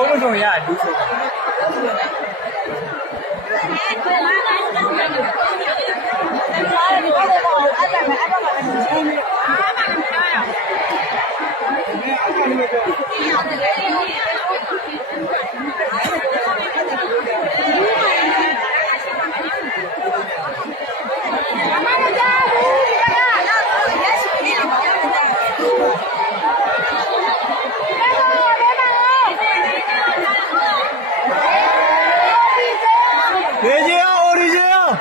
စ်စ်ပြောလို့ဒီနေ့ကဖုန်းမဆုံးရအတူဆုံး လေကြီးအောင်အော်ရီကြီးအောင်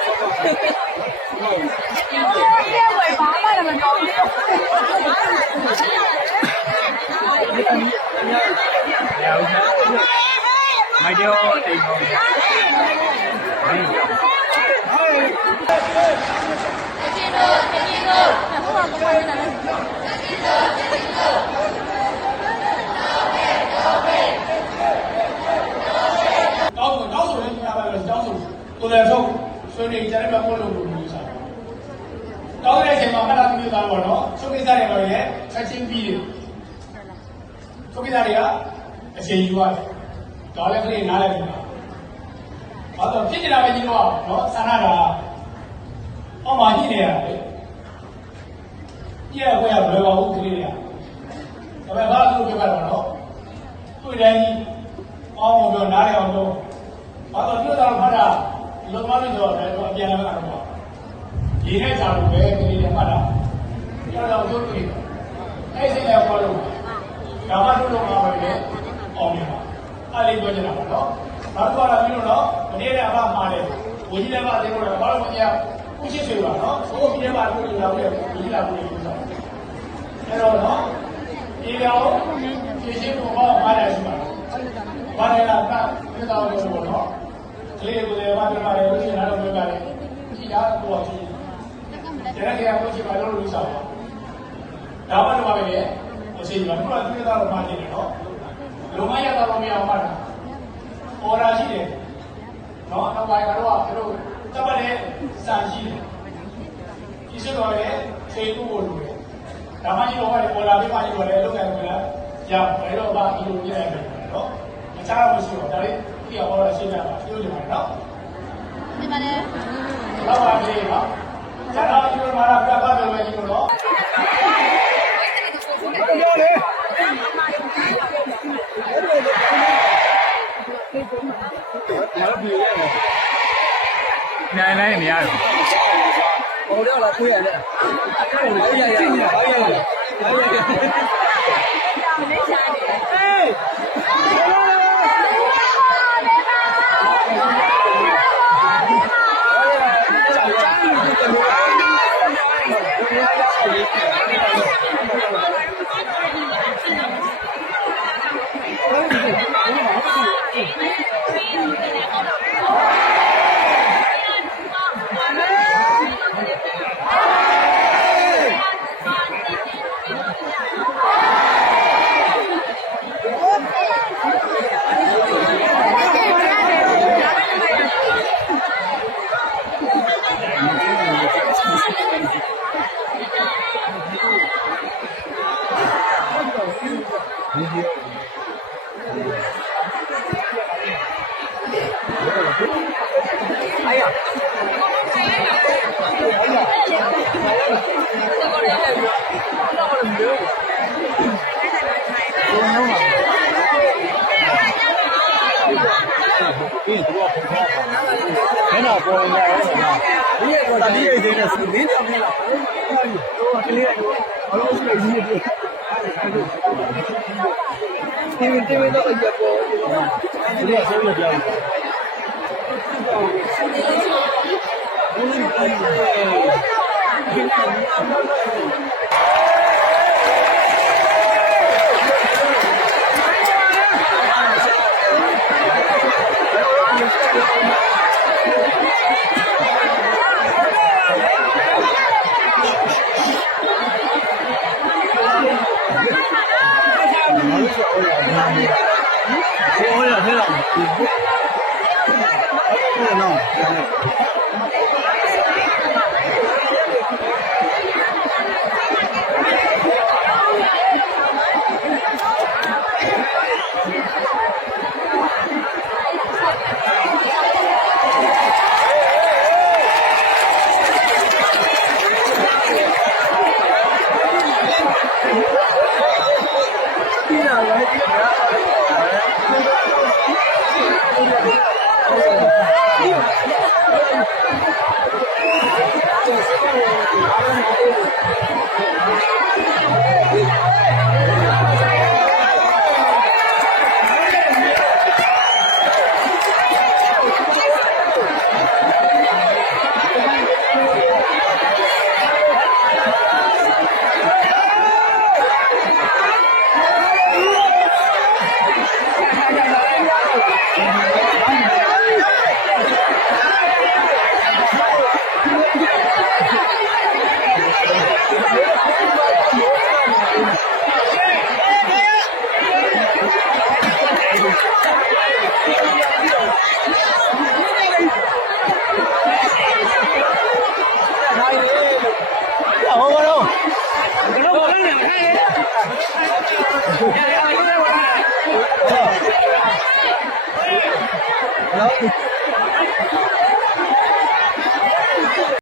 မိုက်တယ်တိတ်ကောင်းတောင်းဆိုတောင်းဆိုရင်ညာပါလို့တောင်း ဆိုကိုယ်လည်းဆုံးဆွေးနွေးကြတယ်မဟုတ်လို့လို့ပြောစားတောင်းတဲ့အချိန်မှာမှတ်သားပြီးသားပေါ့နော်ချုပ်ကိစ္စတွေတော့ရဲ့ချက်ချင်းပြီးတယ်ချုပ်ကိစ္စတွေကအချိန်ယူရတယ်ဒါလည်းကလေးနားလည်းပြန်ပါဘာလို့ဖြစ်နေတာပဲကြီးတော့နော်ဆန္ဒတာအောက်မှာညှိနေရတယ်လေညှိရခွင့်ရဘယ်ပါဘူးကလေးတွေကဒါပေမဲ့ဘာလို့ပြောကြတော့နော်တွေ့တယ်ကြီးအောင်းမပြောနားရအောင်တော့ဘာလို့ပြောတာမှတ်တာ လုံမလို့တော့တယ်တော့အပြန်လာမှာတော့ဒီနဲ့ကြာလို့ပဲကလေးတွေမှတ်တာပြောတော့တို့တွေ့အဲ့ဒီလည်းပေါ်လို့ဒါမှတို့တော့မှာပဲလေအောင်နေပါအဲ့လေးပြောချင်တာပါနော်နောက်တော့လာပြီးတော့နော်မနေ့ကအဖမှားတယ်ဝကြီးလည်းမသိလို့တော့ဘာလို့မကြခုရှိဆွေပါနော်ဘိုးကြီးလည်းမတွေ့လို့တော့ဝကြီးလာဘူးလို့ပြောတာအဲ့တော့နော်ဒီကောင်ဖြည့်ရှင်းဖို့ဘာမှမရရှိပါဘူးဘာလဲလားကမြေတော်လို့ပေါ့နော် ကလေးကိုလည်းဘာပြပါလဲလို့ရှင်းလာတော့ပြောပါတယ်ကြည့်ရတော့ကြည့်ကျန်တဲ့ကေကိုကြည့်ပါလို့လို့ဆောက်ပါဒါမှတော့ပါပဲအချိန်ကဘုရားသူရတာတော့မှနေတယ်နော်လုံမရတာတော့မရအောင်ပါတာအော်ရာရှိတယ်နော်နောက်ပိုင်းကတော့တို့တပတ်နဲ့စာရှိတယ်ဒီစတော့လေချိန်ကိုလို့လေဒါမှကြီးတော့ပေါ်လာပြီးမှကြီးတော့လေလောက်ကန်ကလာရဘယ်တော့မှဒီလိုပြရတယ်နော်မချတော့မရှိတော့ဒါလေး ဒီအောင်တော့ရှင်းပြပါပြောကြပါနော်ဒီမှာလည်းတော့ပါပြီနော်ကျန်တော့ဒီလိုမှာပြတ်ပါတယ်ပဲဒီလိုနော်ပြောလေနိုင်နိုင်နေရတယ်ဟိုတော့လာတွေ့ရတယ်ဟိုရရရရရရ ဒီ ဘယ်တော့ပေါ်နေလဲဒီရကတော့ဒီအိမ်တွေနဲ့စင်းတယ်မလားဟိုကလေးကအလုံးစုံကြီးတယ်ဒီမတေးတော့အကြပေါ်ဒီကဆုံးရကြတယ်ဒီက